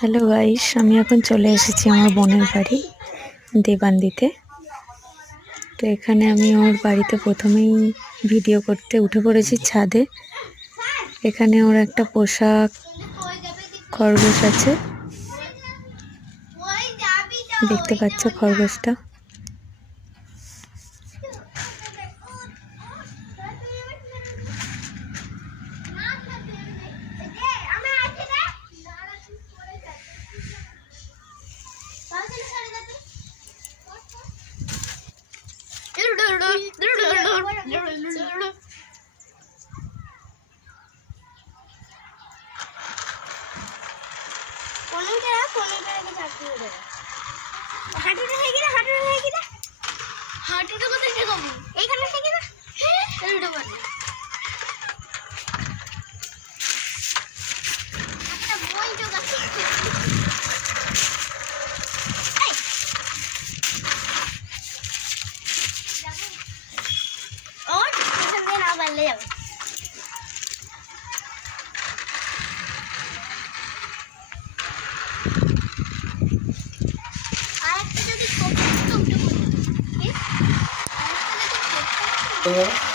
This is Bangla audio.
হ্যালো গাইস, আমি এখন চলে এসেছি আমার বোনের বাড়ি দেবান্দিতে। তো এখানে আমি ওর বাড়িতে প্রথমেই ভিডিও করতে উঠে পড়েছি ছাদে। এখানে ওর একটা পোষা খরগোশ আছে, দেখতে পাচ্ছ খরগোশটা। হাঁটুটা কোথায় শেখাবো? এইখানে শেখে না, উল্টো করে একটা বই জোগাচ্ছি। ও এখান থেকে না পারলে যাবে। আর একটা যদি ছোট ছোট উল্টো করে